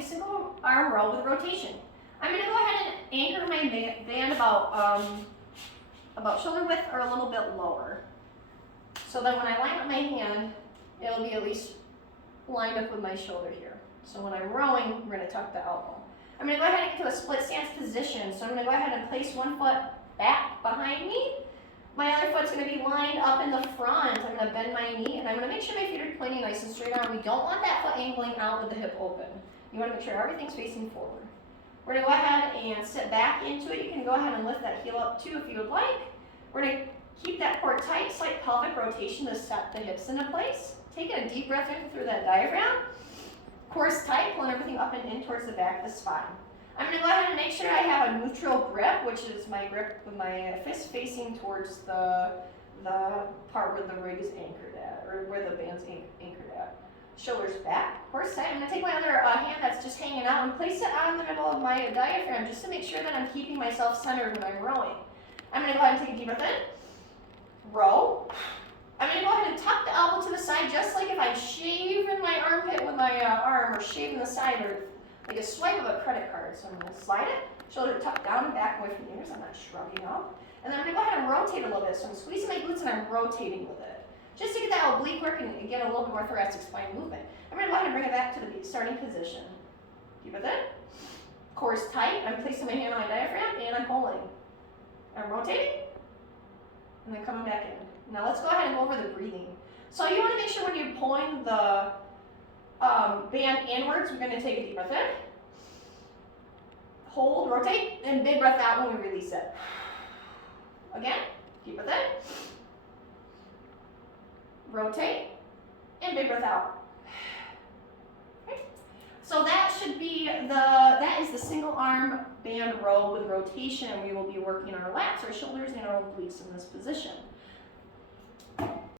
doing single arm row with rotation. I'm going to go ahead and anchor my band about shoulder width or a little bit lower. So that when I line up my hand, it'll be at least lined up with my shoulder here. So when I'm rowing, we're going to tuck the elbow. I'm going to go ahead and get to a split stance position. So I'm going to go ahead and place one foot back behind me. My other foot's going to be lined up in the front. I'm going to bend my knee, and I'm going to make sure my feet are pointing nice and straight on. We don't want that foot angling out with the hip open. You want to make sure everything's facing forward. We're going to go ahead and sit back into it. You can go ahead and lift that heel up too if you would like. We're going to keep that core tight, slight pelvic rotation to set the hips into place. Taking a deep breath in through that diaphragm. Core's tight, pulling everything up and in towards the back of the spine. I'm going to go ahead and make sure I have a neutral grip, which is my grip with my fist facing towards the part where the rig is anchored at, or where the band's anchored at. Shoulders back, core's tight. I'm going to take my other hand that's just hanging out and place it out in the middle of my diaphragm just to make sure that I'm keeping myself centered when I'm rowing. I'm going to go ahead and take a deep breath in. Row. I'm going to go ahead and tuck the elbow to the side just like if I'm shaving my armpit with my arm or shaving the side or like a swipe of a credit card. So I'm going to slide it, shoulder tucked down and back away from the ears. I'm not shrugging up. And then I'm going to go ahead and rotate a little bit. So I'm squeezing my glutes and I'm rotating with it. Just to get that oblique work and get a little bit more thoracic spine movement. I'm going to go ahead and bring it back to the starting position. Keep it in. Core is tight. I'm placing my hand on my diaphragm and I'm pulling. I'm rotating and then coming back in. Now let's go ahead and go over the breathing. So you want to make sure when you're pulling the band inwards, we're going to take a deep breath in. Hold, rotate, and big breath out when we release it. Again, deep breath in. Rotate, and big breath out. Okay. So that should be that is the single arm band row with rotation. We will be working our lats, our shoulders, and our obliques in this position.